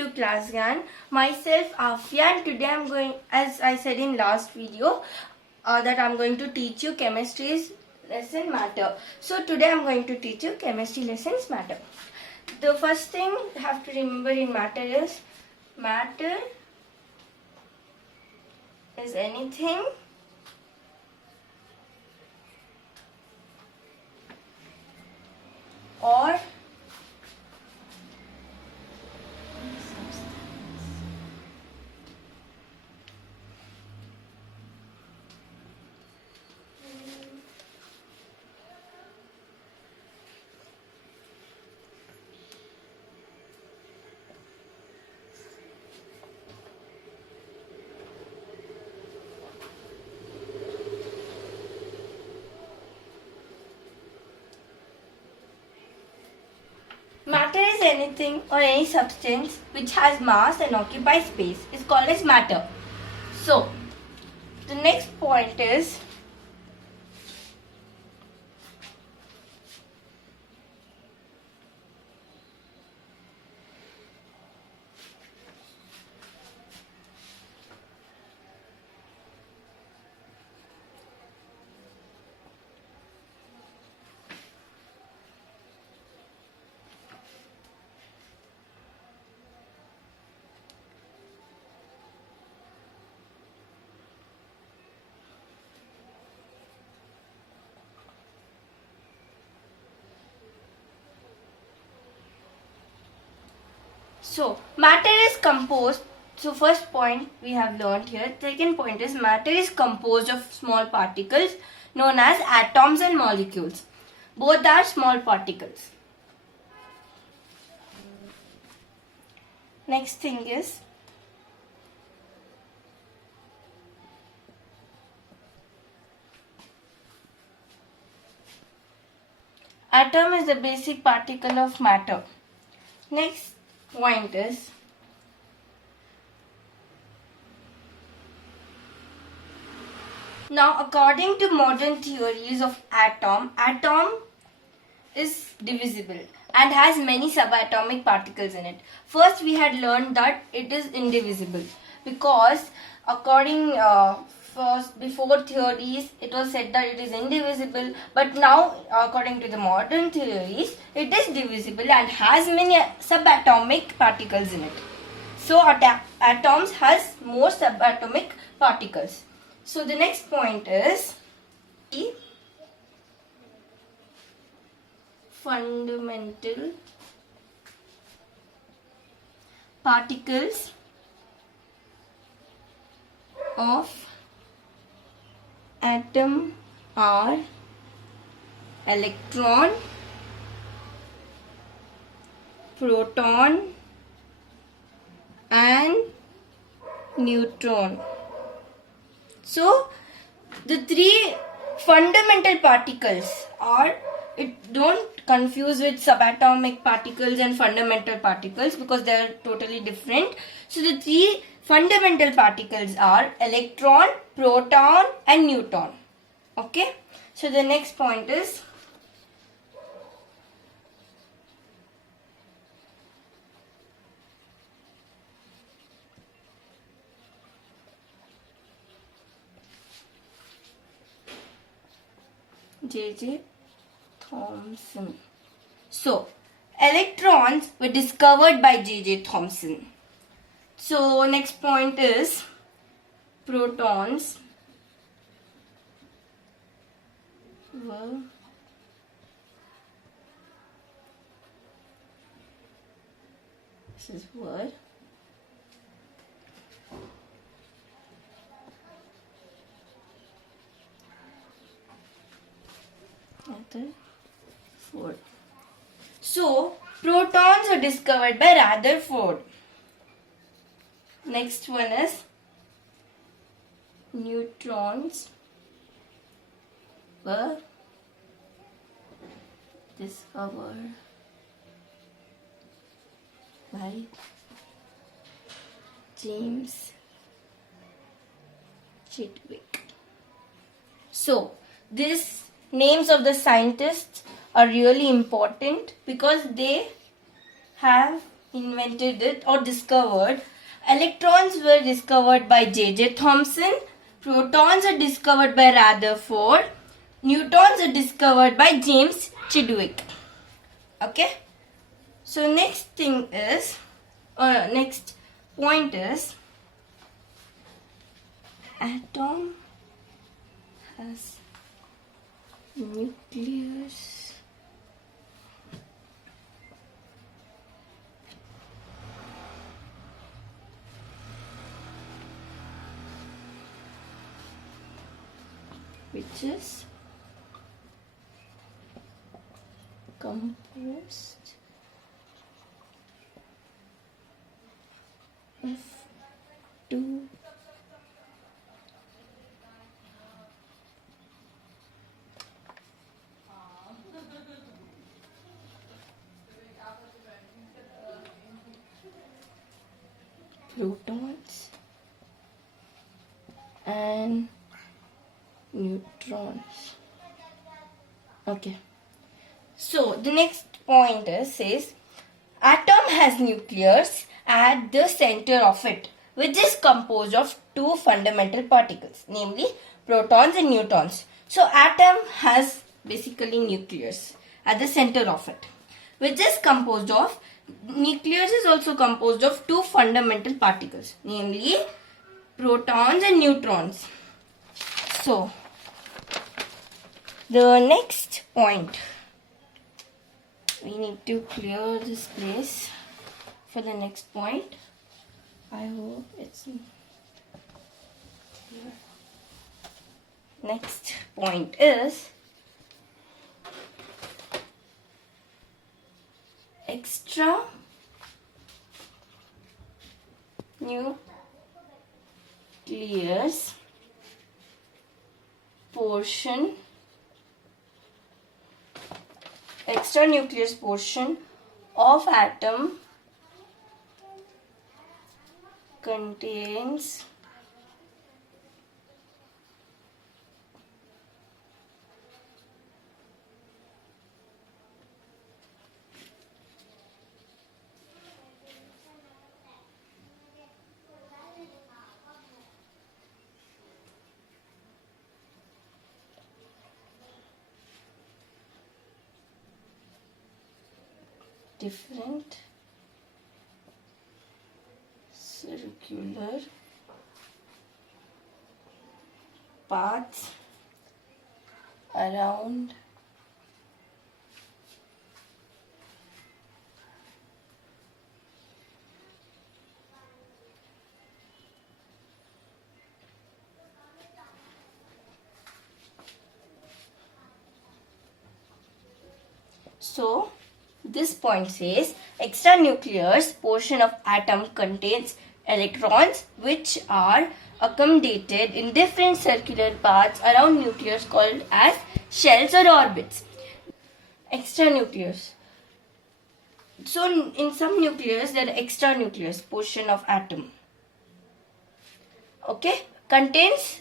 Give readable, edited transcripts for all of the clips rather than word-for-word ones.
to class again. Myself Afia, and today I'm going, as I said in last video, that I'm going to teach you chemistry's lesson matter. So today I'm going to teach you chemistry lessons matter. The first thing you have to remember in matter is anything or matter is anything or any substance which has mass and occupies space is called as matter. So, the next point is matter is composed. So first point we have learned here. Second point is matter is composed of small particles known as atoms and molecules. Both are small particles. Next thing is atom is the basic particle of matter. Next point is now, according to modern theories of atom is divisible and has many subatomic particles in it. First we had learned that it is indivisible because according before theories it was said that it is indivisible, but now according to the modern theories it is divisible and has many subatomic particles in it. So atoms has more subatomic particles. So the next point is fundamental particles of atom are electron, proton and neutron. So the three fundamental particles are, don't confuse with subatomic particles and fundamental particles because they are totally different. So the three fundamental particles are electron, proton and neutron. Okay. So the next point is J.J. Thomson. So, electrons were discovered by J.J. Thomson. So, next point is protons were Rutherford. So, protons were discovered by Rutherford. Next one is neutrons were discovered by James Chadwick. So, these names of the scientists are really important because they have invented it or discovered. Electrons were discovered by J.J. Thomson. Protons are discovered by Rutherford. Neutrons are discovered by James Chadwick. Okay. So next point is, atom has nucleus. Which is composed of two protons and neutrons. Okay. So the next point says atom has nucleus at the center of it, which is composed of two fundamental particles, namely protons and neutrons. So atom has basically nucleus at the center of it, which is composed of, nucleus is also composed of two fundamental particles, namely protons and neutrons. So the next point, we need to clear this place for the next point. I hope it's clear. Next point is extra nucleus portion. Extra nucleus portion of atom contains different circular paths around So this point says extra nucleus portion of atom contains electrons which are accommodated in different circular paths around nucleus called as shells or orbits. Extra nucleus. So in some nucleus there are extra nucleus portion of atom. Okay,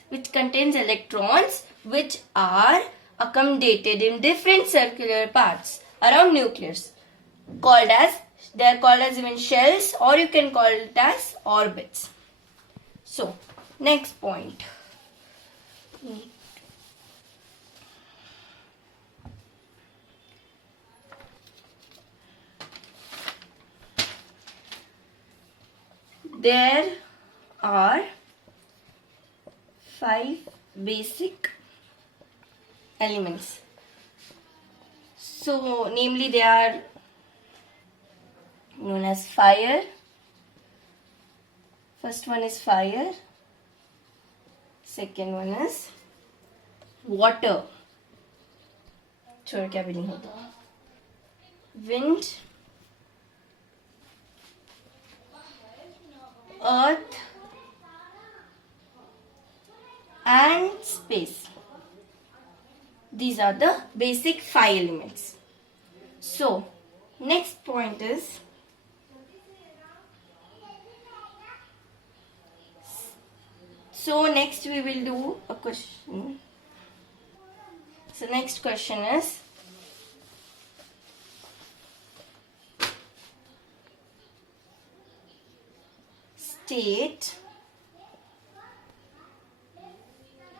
which contains electrons which are accommodated in different circular paths around nucleus, they are called as even shells, or you can call it as orbits. So next point, there are 5 basic elements. So namely they are known as fire. First one is fire. Second one is water. छोड़ क्या भी नहीं होता. Wind, earth and space. These are the basic 5 elements. So next point is next we will do a question. So next question is state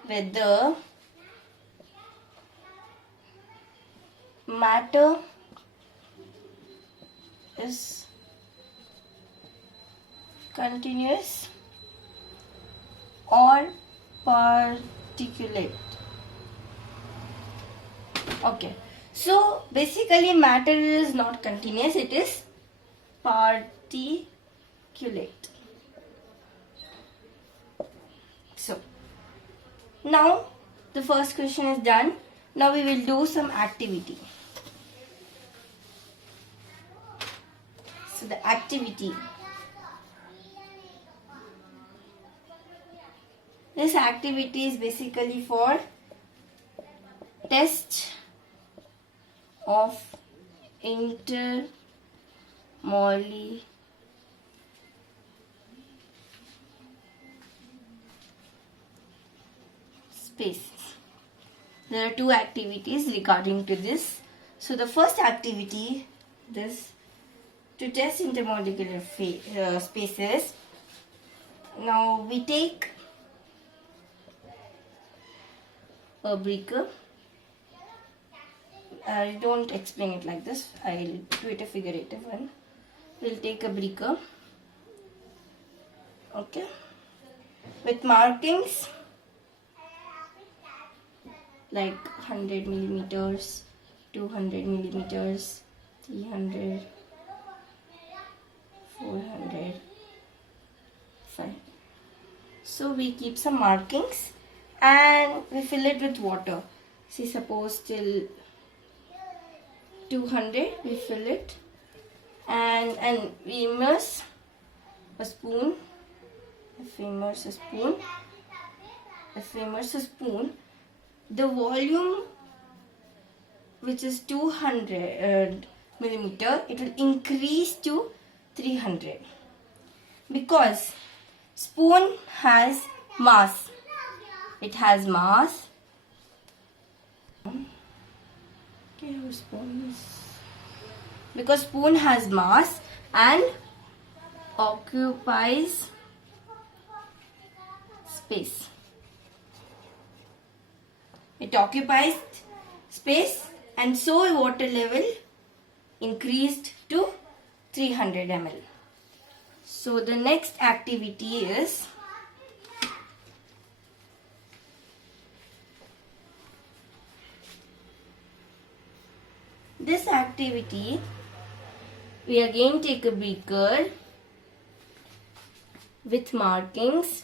whether matter is continuous or particulate. Okay, so basically matter is not continuous, it is particulate. So now the first question is done. Now we will do some activity. So the activity. This activity is basically for test of intermolecular spaces. There are two activities regarding to this. So the first activity, this to test intermolecular spaces. Now we take a beaker. I don't explain it like this. I'll do it a figurative one. We'll take a beaker. Okay. With markings like 100 millimeters, 200 millimeters, 300, 400, 5. So we keep some markings and we fill it with water. See, suppose till 200 we fill it, and we immerse a spoon. If we immerse a spoon, the volume, which is 200 millimeter, it will increase to 300 because spoon has mass. It has mass. Okay, our spoon is, because spoon has mass and occupies space. It occupies space, and so water level increased to 300 ml. So the next activity is this activity. We again take a beaker with markings.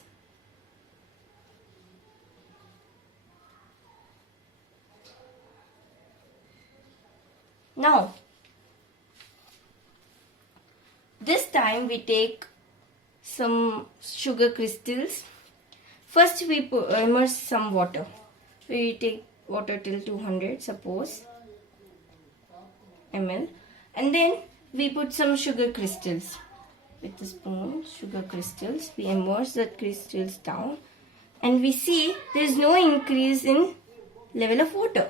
Now, this time we take some sugar crystals. First we immerse some water. We take water till 200 suppose ml, and then we put some sugar crystals. With the spoon, sugar crystals, we immerse the crystals down, and we see there is no increase in level of water.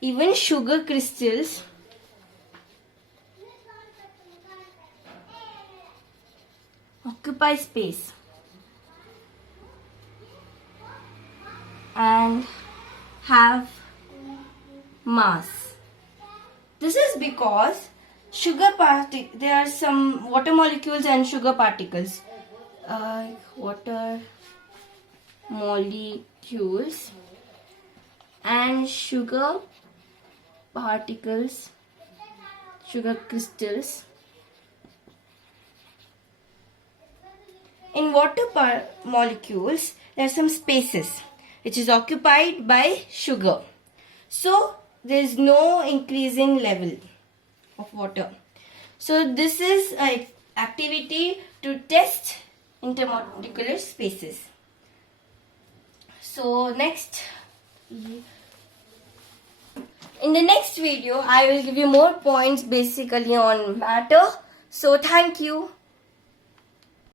Even sugar crystals occupy space and have mass. This is because there are some water molecules and sugar particles. Water molecules and sugar particles, sugar crystals. In water molecules, there are some spaces which is occupied by sugar. So there is no increasing level of water. So this is an activity to test intermolecular spaces. So next, in the next video, I will give you more points basically on matter. So thank you.